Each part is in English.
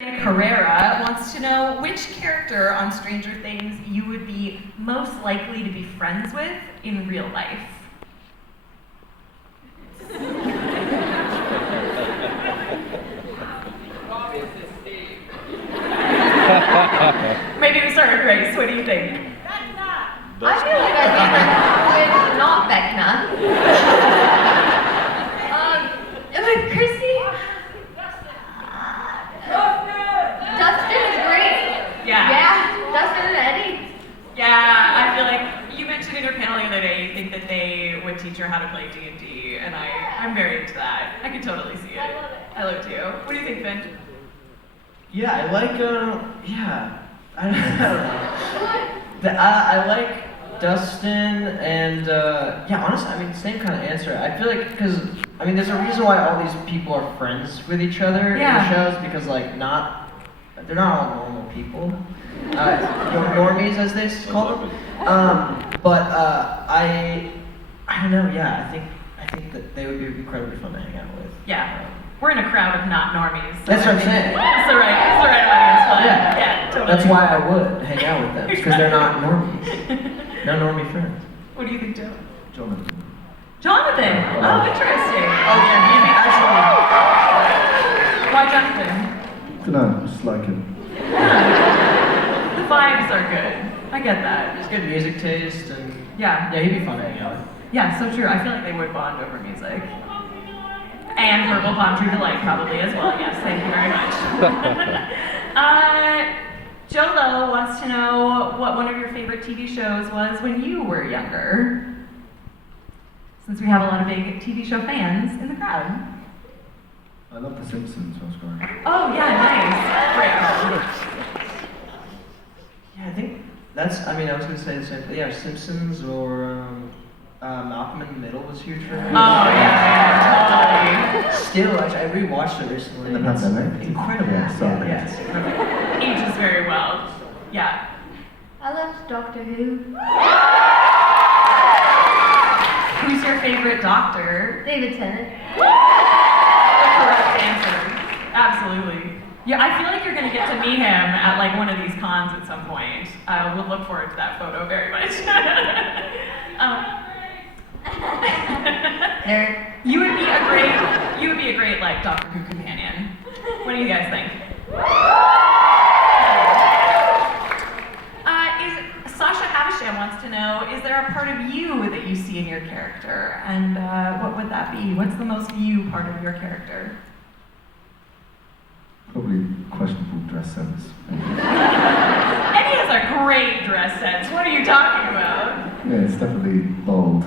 Carrera wants to know which character on Stranger Things you would be most likely to be friends with in real life. Obviously, Steve. Maybe we start with Grace. What do you think? I feel like I'd be with not Vecna. With Chrissy? Dustin is great. Yeah, Dustin and Eddie. Yeah, I feel like you mentioned in your panel the other day you think that they would teach her how to play D&D, and I'm very into that. I could totally see it. I love it too. What do you think, Finn? Yeah, I like, I don't know. I like Dustin and, yeah, honestly, I mean, same kind of answer. I feel like, because, I mean, there's a reason why all these people are friends with each other in the shows, because, like, they're not all normal people. Normies, as they call them. I don't know, yeah, I think that they would be incredibly fun to hang out with. Yeah. We're in a crowd of not normies. So That's what I'm saying. It's the right audience fun. Yeah, totally. That's why I would hang out with them, because they're not normies. Not normie friends. What do you think, Joe? Jonathan. Jonathan! Oh, interesting. Oh yeah, he'd be actually. Why Jonathan? Dunno, just like him. Yeah. The vibes are good. I get that. He's good music taste and Yeah. yeah, he'd be fun to hang out with. Yeah, so true. I feel like they would bond over music. And verbal palm tree delight probably as well. Yes, thank you very much. Jolo wants to know what one of your favorite TV shows was when you were younger. Since we have a lot of big TV show fans in the crowd. I love The Simpsons when I was growing up. Oh yeah, nice. Great. Yeah, I think that's. I mean, I was gonna say the same thing. Yeah, Simpsons or Malcolm in the Middle was huge for me. Oh yeah, totally. Still, actually, I rewatched it recently. In the pandemic? Incredible. Yeah, sorry. Yes. Incredible. Ages very well. Yeah. I loved Doctor Who. Who's your favorite doctor? David Tennant. The correct answer. Absolutely. Yeah, I feel like you're gonna get to meet him at like one of these cons at some point. We'll look forward to that photo very much. You would be a great like Doctor Who companion. What do you guys think? Sasha Havisham wants to know, is there a part of you that you see in your character? And what would that be? What's the most you part of your character? Probably questionable dress sense. Eddie has a great dress sense. What are you talking about? Yeah, it's definitely bold.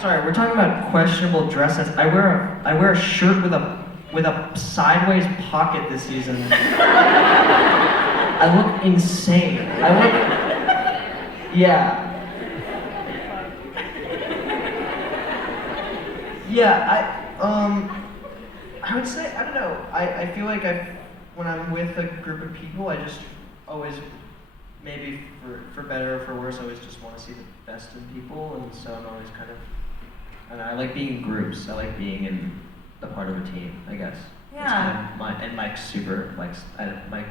Sorry, we're talking about questionable dress sense. I wear a shirt with a sideways pocket this season. I look insane. Yeah. Yeah, I would say, I don't know, I feel like when I'm with a group of people, I just always, maybe for better or for worse, I always just want to see the best in people, and so I'm always kind of, I don't know, I like being in groups, I like being in a part of a team, I guess. Yeah. That's kind of and Mike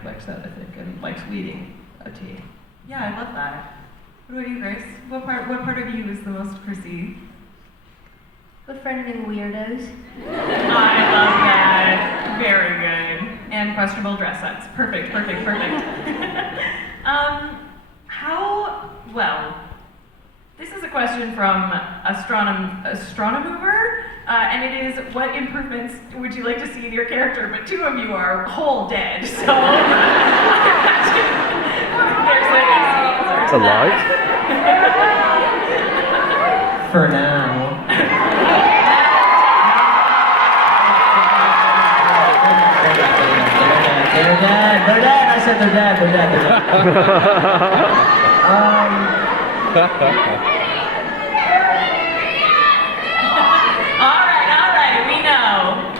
likes that, I think, and Mike's leading a team. Yeah, I love that. What about you, Grace? What part of you is the most Chrissy? Befriending weirdos. I love that. Very good. And questionable dress sense. Perfect. This is a question from Astronomover, and it is, what improvements would you like to see in your character? But two of you are whole dead, so there's an easy answer. It's alive? For now. They're dead. I said they're dead. All right. We know.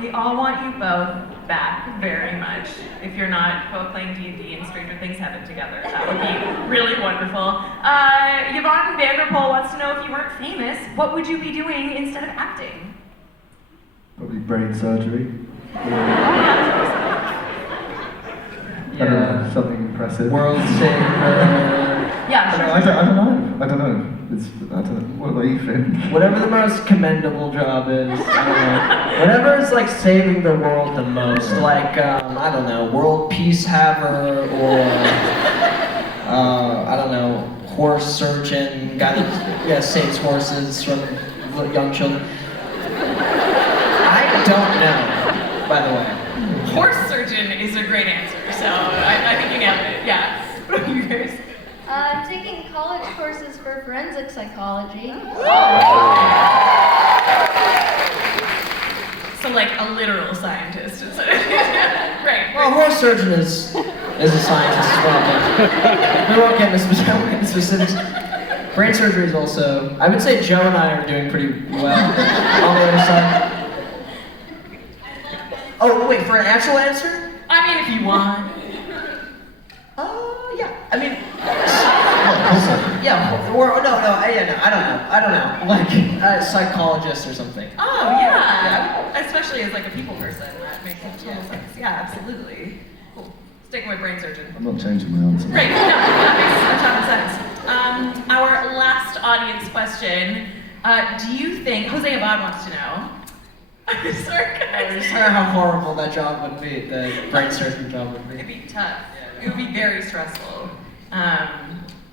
We all want you both back very much. If you're not both playing D&D and Stranger Things Heaven together, that would be really wonderful. Yvonne Vanderpool wants to know, if you weren't famous, what would you be doing instead of acting? Probably brain surgery. I don't know, something impressive. World saver. Yeah, sure. I don't know. I don't know. I don't know. What about you, Finn? Whatever the most commendable job is. I don't know. Whatever is like saving the world the most. Like, I don't know, world peace haver or, I don't know, horse surgeon, guy that saves horses from young children. I don't know, by the way. Horse surgeon is a great answer, so I think you nailed it. Yeah. What are you guys? I'm taking college courses for forensic psychology. So like a literal scientist is it? Right. Well, a horse surgeon is a scientist as well, but we won't get into specifics. Brain surgery is also, I would say Joe and I are doing pretty well on the other side. Oh, wait, for an actual answer? I mean, if you want. Yeah, I mean, yeah, or no, I don't know, like a psychologist or something. Oh yeah, especially as like a people person, that makes total sense. Yeah, absolutely. Cool. Sticking with brain surgeon. I'm not changing my answer. Great. No, that makes a ton of sense. Our last audience question: do you think Jose Abad wants to know? I'm sorry, I guys. just heard how horrible that job would be, the brain surgeon job would It'd be. be tough. It would be very stressful.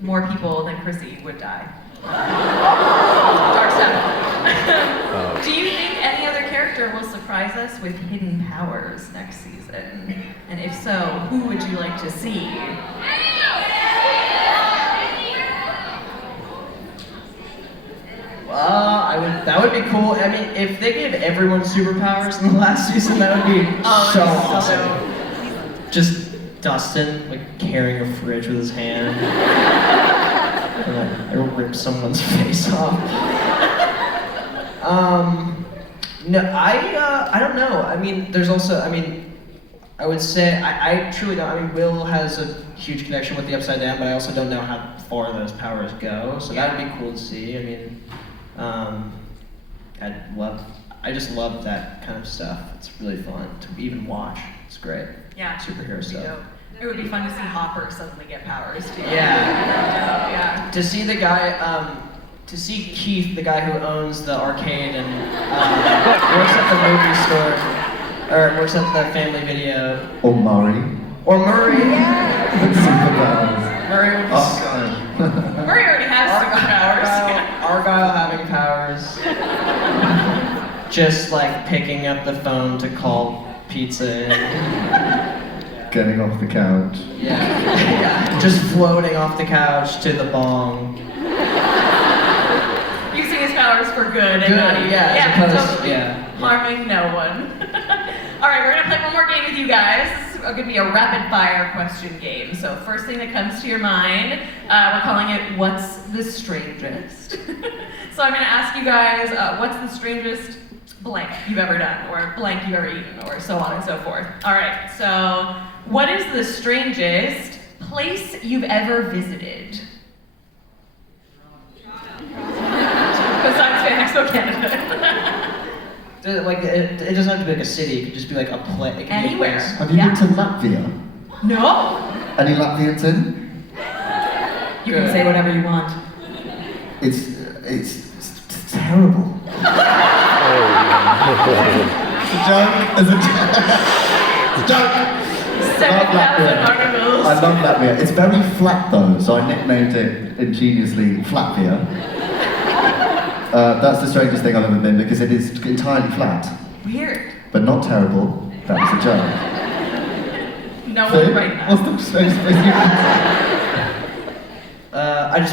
More people than Chrissy would die. Dark stuff. Do you think any other character will surprise us with hidden powers next season? And if so, who would you like to see? That would be cool. I mean, if they gave everyone superpowers in the last season, that would be so awesome. Just Dustin, like, carrying a fridge with his hand. And, like, rip someone's face off. No, I don't know. I mean, there's also, I would say, I truly don't. I mean, Will has a huge connection with the Upside Down, but I also don't know how far those powers go. So that would be cool to see. I mean, I just love that kind of stuff. It's really fun to even watch. It's great. Yeah, Superhero it'd be stuff. dope. It would be fun to see Hopper suddenly get powers too. Yeah. Yeah. To see the guy, to see Keith, the guy who owns the arcade and works at the movie store, or works at the Family Video, Or Murray. or Murray. Superpowers. Murray would be Oh, Murray already has superpowers. Argyle having powers. Just like picking up the phone to call pizza in. Getting off the couch. Yeah. Just floating off the couch to the bong. Using his powers for good and not even totally harming no one. All right, we're gonna play one more game with you guys. This is gonna be a rapid fire question game. So first thing that comes to your mind, we're calling it "What's the Strangest?" So I'm gonna ask you guys, what's the strangest blank you've ever done, or blank you've ever eaten, or so on and so forth. All right, so what is the strangest place you've ever visited? Besides Expo, Canada. It doesn't have to be like a city. It could just be like a place. Anywhere. Have you been to Latvia? No. Any Latvians in? You can say whatever you want. It's terrible. It's a joke. It's a joke. 7,000 articles. I love Latvia. It's very flat though, so I nicknamed it ingeniously Flatvia. That's the strangest thing I've ever been because it is entirely flat, Weird. but not terrible. That was a joke. No Finn, one right now. what's the strangest place you've been?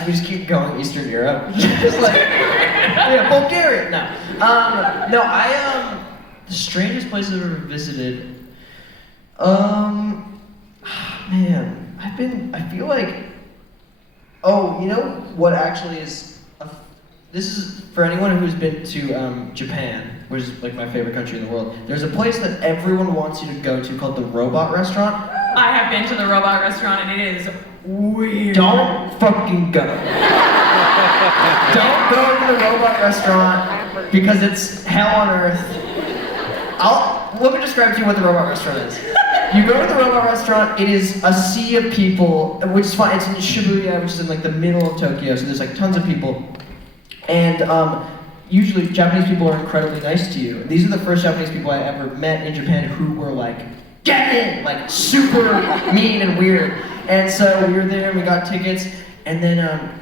we just keep going Eastern Europe. Just like, yeah, Bulgaria. No, the strangest place I've ever visited. Man, I feel like, you know what actually is, this is for anyone who's been to Japan, which is like my favorite country in the world. There's a place that everyone wants you to go to called the Robot Restaurant. I have been to the robot restaurant and it is weird. Don't fucking go. Don't go to the Robot Restaurant because it's hell on earth. let me describe to you what the robot restaurant is. You go to the robot restaurant, it is a sea of people, which is fine. It's in Shibuya, which is in like the middle of Tokyo, so there's like tons of people. And usually Japanese people are incredibly nice to you. These are the first Japanese people I ever met in Japan who were like, get in! Like super mean and weird. And so we were there and we got tickets, and then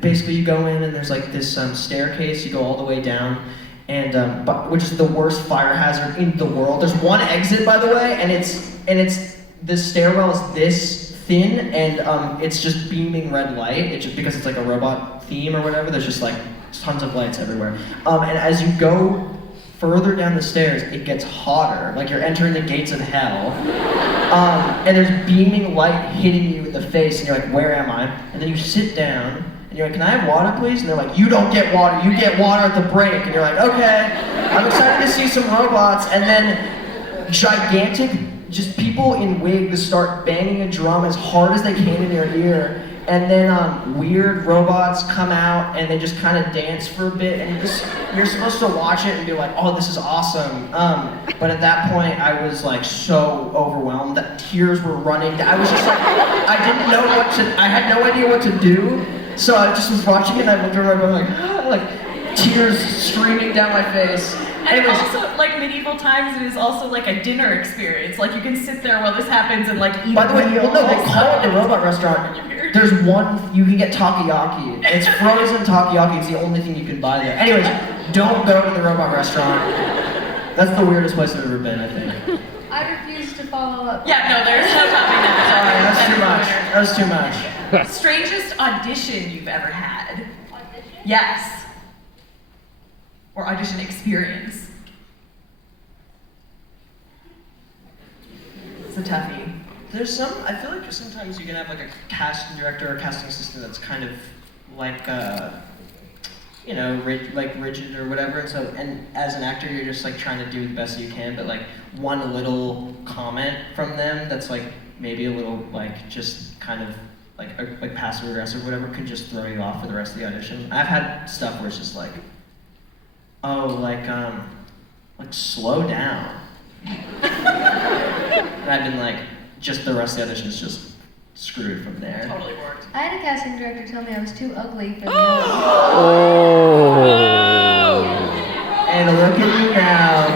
basically you go in and there's like this staircase, you go all the way down, and which is the worst fire hazard in the world. There's one exit, by the way, and it's the stairwell is this thin, and it's just beaming red light. It's just because it's like a robot theme or whatever. There's just like tons of lights everywhere. And as you go further down the stairs, it gets hotter. Like you're entering the gates of hell. And there's beaming light hitting you in the face, and you're like, where am I? And then you sit down. And you're like, can I have water, please? And they're like, you don't get water, you get water at the break. And you're like, okay, I'm excited to see some robots. And then gigantic, just people in wigs start banging a drum as hard as they can in your ear. And then weird robots come out and they just kind of dance for a bit. And you're supposed to watch it and be like, oh, this is awesome. But at that point, I was like so overwhelmed that tears were running. I was just like, I had no idea what to do. So I just was watching it and I looked around and I'm like tears streaming down my face. And also, like medieval times, it is also like a dinner experience. Like you can sit there while this happens and like eat. By the way, well, no, they call it the robot restaurant. There's one, you can get takoyaki. It's frozen takoyaki, it's the only thing you can buy there. Anyways, don't go to the robot restaurant. That's the weirdest place I've ever been, I think. I refuse to follow up. Yeah, no, there's no topping that. Sorry, that's too much. Strangest audition you've ever had? Yes. Or audition experience? It's a toughie. There's some, I feel like sometimes you can have like a casting director or a casting assistant that's kind of like, rigid or whatever. And as an actor, you're just like trying to do the best you can, but like one little comment from them that's like maybe a little like just kind of like passive aggressive or whatever could just throw you off for the rest of the audition. I've had stuff where it's just like, oh, like slow down. And I've been like, just the rest of the audition is just screwed from there. Totally worked. I had a casting director tell me I was too ugly for the Oh. And look at you now.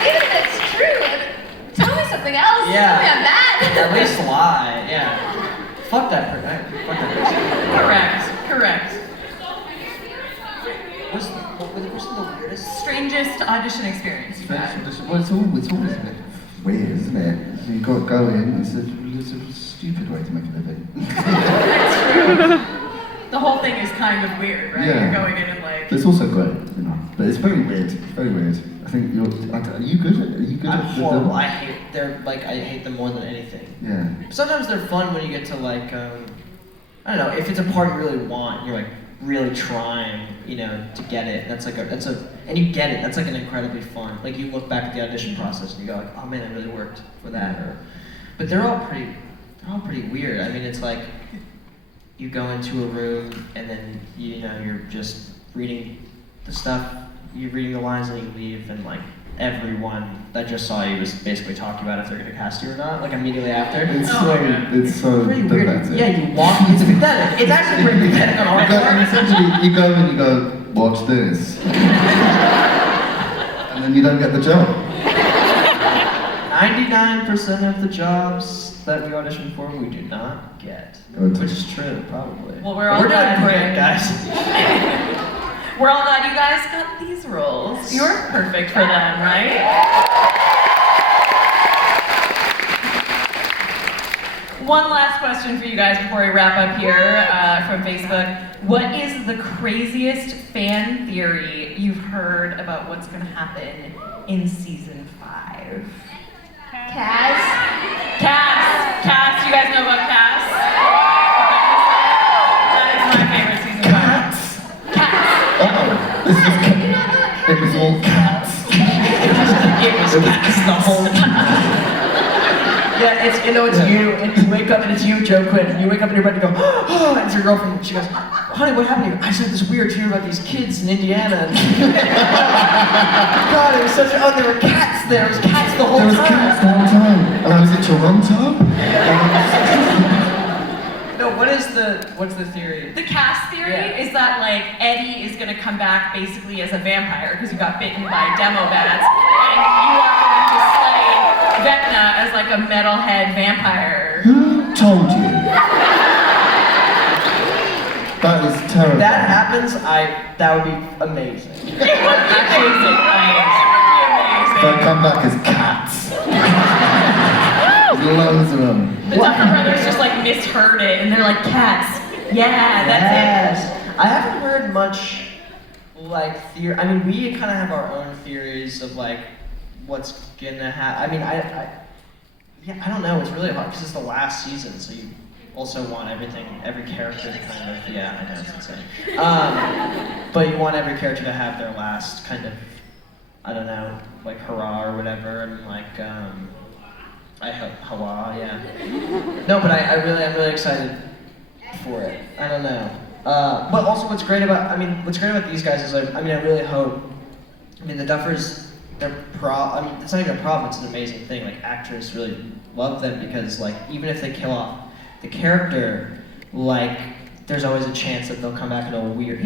Even if it's true, tell me something else. Yeah. Tell me I'm bad. At least lie, yeah. Fuck that person. Correct. What's the weirdest? Strangest audition experience you've had? Well, it's always a bit weird, isn't it? You've got to go in, it's a stupid way to make a living. The whole thing is kind of weird, right? Yeah. You're going in and like... But it's also great, you know. But it's very weird, very weird. I think are you good at I'm horrible. I hate them more than anything. Yeah. Sometimes they're fun when you get to like, I don't know, if it's a part you really want, you're like really trying, to get it. And and you get it. That's like an incredibly fun. Like you look back at the audition process and you go like, oh man, I really worked for that. But they're all pretty weird. I mean, it's like you go into a room and then you're just reading the stuff. You're reading the lines and you leave, and like everyone that just saw you was basically talking about if they're going to cast you or not, like immediately after. It's so pretty weird. pathetic. Yeah, you walk. It's pathetic. It's actually pretty pathetic on our part. Essentially, you go and you go, watch this, and then you don't get the job. 99% of the jobs that we audition for, we do not get, which is true, probably. Well, we're doing glad great, guys. We're all glad you guys got these roles. You're perfect for them, right? One last question for you guys before we wrap up here from Facebook. What is the craziest fan theory you've heard about what's going to happen in season 5? Kaz? Cass, you guys know about Cass? That is my favorite season 5. Cass. This was it was all cats. It was cats the whole time. Yeah, it's you, and you wake up and it's you, Joe Quinn, and you wake up in your bed and go, oh, and it's your girlfriend, she goes, honey, what happened to you? I just had this weird dream about these kids in Indiana. God, it was such there were cats there, there was cats the whole There was time. cats the whole time. And I was in Toronto. No, what's the theory? The cast theory Yeah. is that like Eddie is gonna come back basically as a vampire because you got bitten by demo bats, and you are going to slay Vecna as like a metalhead vampire. Who told you? That is terrible. If that happens, that would be amazing. It would be amazing, right? It They'll would be amazing. come back as cats. There's loads of them. The Duffer Brothers just like misheard it, and they're like, cats. Yeah, that's Yes. I haven't heard much like theory. I mean, we kind of have our own theories of like what's gonna happen. I mean, I don't know. It's really hard because it's the last season, so you also want every character to kind of, yeah, I know it's insane. But you want every character to have their last kind of, I don't know, like hurrah or whatever, and like I hope Hawa, yeah. No, but I'm really excited for it. I don't know. But also what's great about these guys is I really hope, the Duffers, it's not even a problem, it's an amazing thing. Like actors really love them because like even if they kill off the character, like there's always a chance that they'll come back in a weird,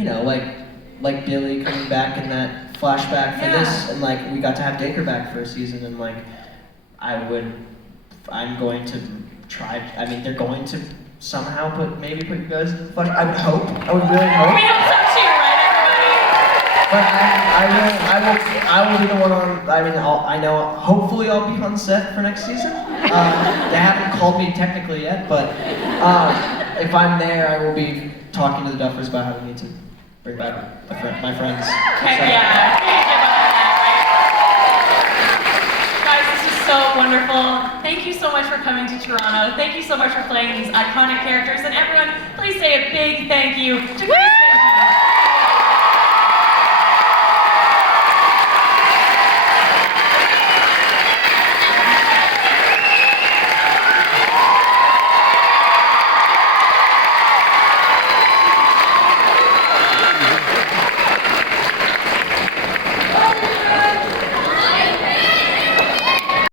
like Billy coming back in that flashback for this, and like we got to have Dacre back for a season, and like I'm going to try. I mean, they're going to somehow put you guys in the flash. I would really hope. We hope so too, right, everybody? But I will be the one on. Hopefully I'll be on set for next season. They haven't called me technically yet, but if I'm there, I will be talking to the Duffers about how we need to bring back my friends. Heck So- yeah. Guys, this is so wonderful. Thank you so much for coming to Toronto. Thank you so much for playing these iconic characters. And everyone, please say a big thank you to Chrissy.